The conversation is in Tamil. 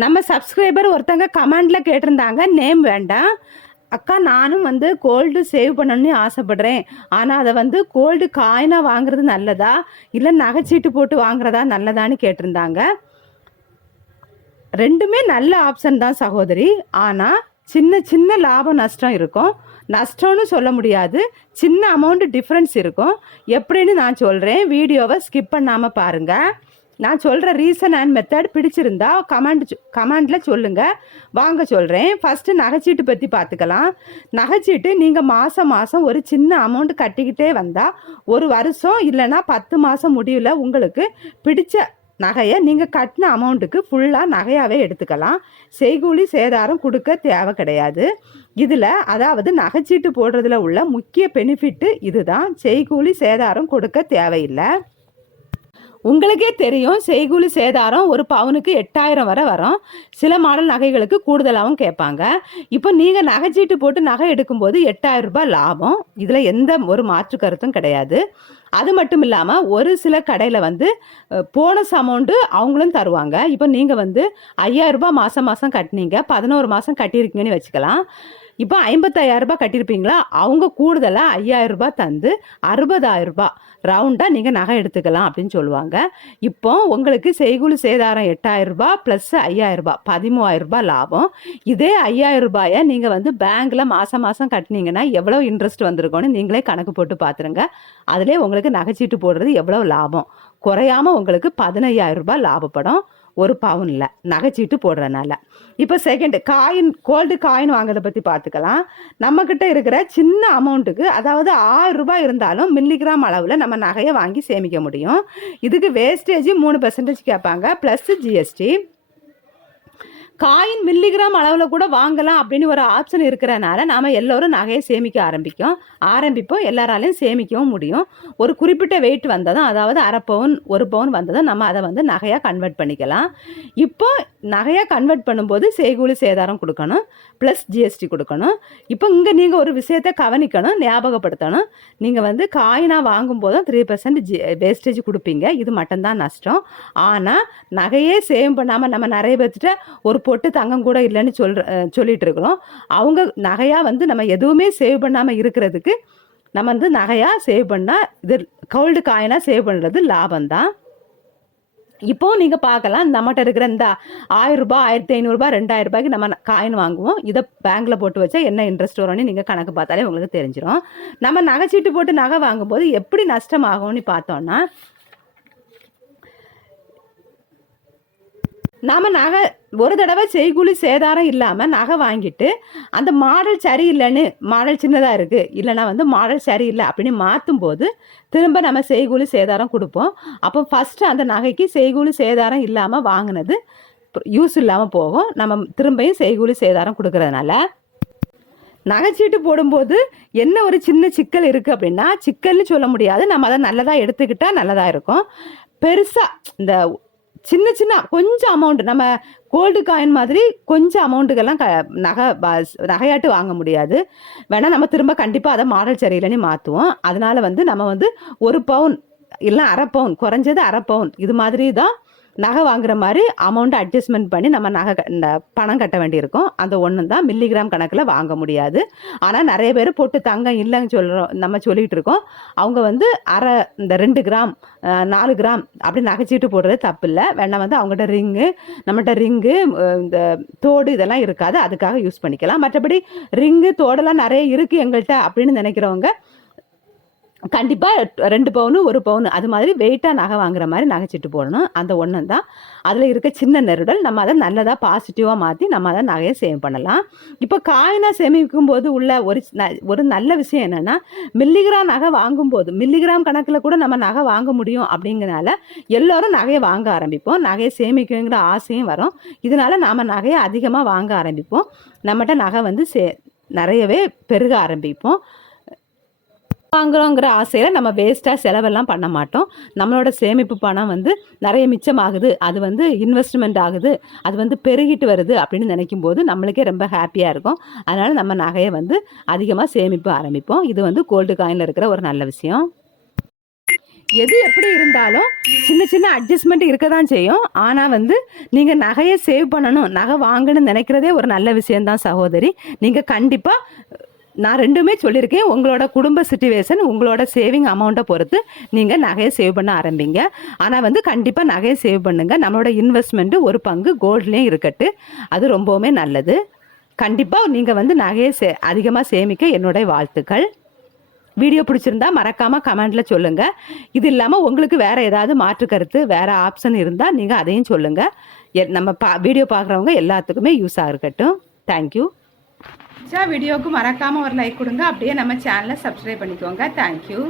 நம்ம சப்ஸ்கிரைபர் ஒருத்தங்க கமெண்டில் கேட்டிருந்தாங்க நேம் வேண்டாம். அக்கா நானும் வந்து கோல்டு சேவ் பண்ணணும்னு ஆசைப்படுறேன். ஆனால் அதை வந்து கோல்டு காயினாக வாங்குறது நல்லதா? இல்லை நகைச்சீட்டு போட்டு வாங்குறதா நல்லதான்னு கேட்டிருந்தாங்க. ரெண்டுமே நல்ல ஆப்ஷன் தான் சகோதரி. ஆனால் சின்ன சின்ன லாபம் நஷ்டம் இருக்கும். நஷ்டம்னு சொல்ல முடியாது. சின்ன அமௌண்ட் டிஃப்ரென்ஸ் இருக்கும். எப்படின்னு நான் சொல்கிறேன் வீடியோவை ஸ்கிப் பண்ணாமல் பாருங்கள் நான் சொல்கிற ரீசன் அண்ட் மெத்தட் பிடிச்சிருந்தா கமெண்ட் கமெண்டில் சொல்லுங்கள் வாங்க சொல்கிறேன் ஃபஸ்ட்டு நகைச்சீட்டு பற்றி பார்த்துக்கலாம் நகைச்சீட்டு நீங்கள் மாதம் மாதம் ஒரு சின்ன அமௌண்ட் கட்டிக்கிட்டே வந்தால் ஒரு வருஷம் இல்லைன்னா பத்து மாதம் முடிவில் உங்களுக்கு பிடிச்ச நகையை நீங்கள் கட்டின அமௌண்ட்டுக்கு ஃபுல்லாக நகையாகவே எடுத்துக்கலாம். செய்கூலி சேதாரம் கொடுக்க தேவை கிடையாது. இதில் அதாவது நகைச்சீட்டு போடுறதுல உள்ள முக்கிய பெனிஃபிட்டு இதுதான் செய்கூலி சேதாரம் கொடுக்க தேவையில்லை. உங்களுக்கே தெரியும் செய்கூலி சேதாரம் ஒரு பவுனுக்கு எட்டாயிரம் வரை வரும். சில மாடல் நகைகளுக்கு கூடுதலாகவும் கேட்பாங்க. இப்போ நீங்கள் நகைச்சீட்டு போட்டு நகை எடுக்கும்போது எட்டாயிரம் ரூபாய் லாபம். இதில் எந்த ஒரு மாற்று கருத்தும் கிடையாது. அது மட்டும் இல்லாமல் ஒரு சில கடையில் வந்து போனஸ் அமௌண்ட்டு அவங்களும் தருவாங்க. இப்போ நீங்கள் வந்து ஐயாயிரரூபா மாதம் மாதம் கட்டினீங்க. பதினோரு மாதம் கட்டியிருக்கீங்கன்னு வச்சுக்கலாம். இப்போ ஐம்பத்தாயிரம் ரூபாய் கட்டியிருப்பீங்களா? அவங்க கூடுதலாக ஐயாயிரம் ரூபாய் தந்து அறுபதாயிரம் ரூபாய் ரவுண்டாக நீங்கள் நகை எடுத்துக்கலாம் அப்படின்னு சொல்லுவாங்க. இப்போ உங்களுக்கு செய்குழு சேதாரம் எட்டாயிரம் ரூபாய் ப்ளஸ் ஐயாயிரம் ரூபாய் பதிமூவாயிரம் ரூபாய் லாபம். இதே ஐயாயிரம் ரூபாயை நீங்கள் வந்து பேங்க்கில் மாதம் மாதம் கட்டினீங்கன்னா எவ்வளோ இன்ட்ரெஸ்ட் வந்திருக்கோன்னு நீங்களே கணக்கு போட்டு பார்த்துருங்க அதிலே உங்களுக்கு நகைச்சீட்டு போடுறது எவ்வளோ லாபம். குறையாம உங்களுக்கு பதினையாயிரம் ரூபாய் லாபப்படும். ஒரு பவுனில் நகைச்சீட்டு போடுறதுனால இப்போ செகண்ட் காயின் கோல்டு காயின் வாங்குறத பற்றி பார்த்துக்கலாம் நம்மக்கிட்ட இருக்கிற சின்ன அமௌண்ட்டுக்கு அதாவது ஆறு ரூபாய் இருந்தாலும் மில்லிகிராம் அளவில் நம்ம நகையை வாங்கி சேமிக்க முடியும். இதுக்கு வேஸ்டேஜ் மூணு பர்சன்டேஜ் கேட்பாங்க ப்ளஸ் ஜிஎஸ்டி காயின் மில்லிகிராம் அளவில் கூட வாங்கலாம் அப்படின்னு ஒரு ஆப்ஷன் இருக்கிறனால நாம் எல்லோரும் நகையை சேமிக்க ஆரம்பிக்கும். ஆரம்பிப்போம். எல்லாராலையும் சேமிக்கவும் முடியும். ஒரு குறிப்பிட்ட வெயிட் வந்ததும் அதாவது அரை பவுன் ஒரு பவுன் வந்ததும் நம்ம அதை வந்து நகையாக கன்வெர்ட் பண்ணிக்கலாம். இப்போ நகையாக கன்வெர்ட் பண்ணும்போது செய்கூலி சேதாரம் கொடுக்கணும். ப்ளஸ் ஜிஎஸ்டி கொடுக்கணும். இப்போ இங்கே நீங்கள் ஒரு விஷயத்தை கவனிக்கணும் ஞாபகப்படுத்தணும். நீங்கள் வந்து காயினாக வாங்கும்போதும் த்ரீ பர்சன்ட் ஜி வேஸ்டேஜ் கொடுப்பீங்க. இது மட்டும்தான் நஷ்டம். ஆனால் நகையே சேவ் பண்ணாமல் நம்ம நிறைய பேர்த்திட்ட ஒரு பொட்டு தங்கம் கூட இல்லைன்னு சொல்கிற சொல்லிட்டு இருக்கிறோம் அவங்க நகையாக வந்து நம்ம எதுவுமே சேவ் பண்ணாமல் இருக்கிறதுக்கு நம்ம வந்து நகையாக சேவ் பண்ணால் இது கோல்டு காயினாக சேவ் பண்ணுறது லாபம்தான் இப்போ நீங்கள் பார்க்கலாம் நம்மகிட்ட இருக்கிற இந்த ஆயிரரூபா ஆயிரத்தி ஐநூறுரூபா ரெண்டாயிரம் ரூபாய்க்கு நம்ம காயின் வாங்குவோம். இதை பேங்க்கில் போட்டு வச்சா என்ன இன்ட்ரெஸ்ட் வரும்னு நீங்கள் கணக்கு பார்த்தாலே உங்களுக்கு தெரிஞ்சிடும் நம்ம நகைச்சீட்டு போட்டு நகை வாங்கும்போது எப்படி நஷ்டம் ஆகும்னு பார்த்தோன்னா நாம் நகை ஒரு தடவை செய்கூலி சேதாரம் இல்லாமல் நகை வாங்கிட்டு அந்த மாடல் சரியில்லைன்னு மாடல் சின்னதாக இருக்குது இல்லைனா வந்து மாடல் சரியில்லை அப்படின்னு மாற்றும் போது திரும்ப நம்ம செய்கூலி சேதாரம் கொடுப்போம். அப்போ ஃபஸ்ட்டு அந்த நகைக்கு செய்கூலி சேதாரம் இல்லாமல் வாங்கினது யூஸ் இல்லாமல் போகும். நம்ம திரும்பியும் செய்கூலி சேதாரம் கொடுக்கறதுனால. நகைச்சீட்டு போடும்போது என்ன ஒரு சின்ன சிக்கல் இருக்குது அப்படின்னா சிக்கல்னு சொல்ல முடியாது. நம்ம அதை நல்லதாக எடுத்துக்கிட்டால் நல்லதாக இருக்கும். பெருசாக இந்த சின்ன சின்ன கொஞ்சம் அமௌண்ட் நம்ம கோல்டு காயின் மாதிரி கொஞ்சம் அமௌண்ட்டுக்கெல்லாம் க நகை நகையாட்டு வாங்க முடியாது. வேணால் நம்ம திரும்ப கண்டிப்பாக அதை மாடல் சரியில்லைன்னு மாற்றுவோம் அதனால் வந்து நம்ம வந்து ஒரு பவுன் இல்லை அரை பவுன் குறைஞ்சது அரை பவுன் இது மாதிரி தான் நகை வாங்குற மாதிரி அமௌண்ட்டை அட்ஜஸ்ட்மெண்ட் பண்ணி நம்ம நகை இந்த பணம் கட்ட வேண்டியிருக்கும். அந்த ஒன்று தான் மில்லிகிராம் கணக்கில் வாங்க முடியாது. ஆனால் நிறைய பேர் போட்டு தங்கம் இல்லைன்னு சொல்கிறோம் நம்ம சொல்லிகிட்டு இருக்கோம். அவங்க வந்து அரை இந்த ரெண்டு கிராம் நாலு கிராம் அப்படி நகைச்சீட்டு போடுறது தப்பு இல்லை வேணால் வந்து அவங்ககிட்ட ரிங்கு நம்மகிட்ட ரிங்கு இந்த தோடு இதெல்லாம் இருக்காது. அதுக்காக யூஸ் பண்ணிக்கலாம். மற்றபடி ரிங்கு தோடெல்லாம் நிறைய இருக்குது எங்கள்கிட்ட அப்படின்னு நினைக்கிறவங்க கண்டிப்பாக ரெண்டு பவுனு ஒரு பவுனு அது மாதிரி வெயிட்டாக நகை வாங்குற மாதிரி நகைச்சிட்டு போடணும். அந்த ஒன்று தான். அதில் இருக்க சின்ன நெருடல் நம்ம அதை நல்லதாக பாசிட்டிவாக மாற்றி நம்ம அதை நகையை சேவ் பண்ணலாம். இப்போ காயினாக சேமிக்கும் போது உள்ள ஒரு ஒரு நல்ல விஷயம் என்னென்னா மில்லிகிராம் நகை வாங்கும்போது மில்லிகிராம் கணக்கில் கூட நம்ம நகை வாங்க முடியும் அப்படிங்கிறனால எல்லோரும் நகையை வாங்க ஆரம்பிப்போம். நகையை சேமிக்கணுங்கிற ஆசையும் வரும். இதனால் நாம் நகையை அதிகமாக வாங்க ஆரம்பிப்போம். நம்மகிட்ட நகை வந்து சே நிறையவே பெருக ஆரம்பிப்போம். வாங்குறோங்கிற ஆசையில் நம்ம வேஸ்ட்டாக செலவெல்லாம் பண்ண மாட்டோம். நம்மளோட சேமிப்பு பணம் வந்து நிறைய மிச்சமாகுது. அது வந்து இன்வெஸ்ட்மெண்ட் ஆகுது. அது வந்து பெருகிட்டு வருது அப்படின்னு நினைக்கும் போது நம்மளுக்கே ரொம்ப ஹாப்பியாக இருக்கும். அதனால் நம்ம நகையை வந்து அதிகமாக சேமிப்பு ஆரம்பிப்போம். இது வந்து கோல்டு காயினில் இருக்கிற ஒரு நல்ல விஷயம். எது எப்படி இருந்தாலும் சின்ன சின்ன அட்ஜஸ்ட்மெண்ட் இருக்க தான் செய்யும். ஆனால் வந்து நீங்கள் நகையை சேவ் பண்ணணும். நகை வாங்கணும்னு நினைக்கிறதே ஒரு நல்ல விஷயம்தான் சகோதரி. நீங்கள் கண்டிப்பாக நான் ரெண்டுமே சொல்லியிருக்கேன். உங்களோட குடும்ப சுச்சுவேஷன் உங்களோட சேவிங் அமௌண்ட்டை பொறுத்து நீங்கள் நகையை சேவ் பண்ண ஆரம்பிங்க. ஆனால் வந்து கண்டிப்பாக நகையை சேவ் பண்ணுங்கள் நம்மளோட இன்வெஸ்ட்மெண்ட்டு ஒரு பங்கு கோல்ட்லேயும் இருக்கட்டு. அது ரொம்பவுமே நல்லது. கண்டிப்பாக நீங்கள் வந்து நகையை சே அதிகமாக சேமிக்க என்னுடைய வாழ்த்துக்கள். வீடியோ பிடிச்சிருந்தா மறக்காமல் கமெண்ட்டில் சொல்லுங்கள் இது இல்லாமல் உங்களுக்கு வேறு ஏதாவது மாற்று கருத்து வேறு ஆப்ஷன் இருந்தால் நீங்கள் அதையும் சொல்லுங்கள் நம்ம பா வீடியோ பார்க்குறவங்க எல்லாத்துக்குமே யூஸாக இருக்கட்டும். தேங்க்யூ வீடியோவுக்கு மறக்காமல் ஒரு லைக் கொடுங்க. அப்படியே நம்ம சேனலை சப்ஸ்கிரைப் பண்ணிக்கோங்க. தேங்க்யூ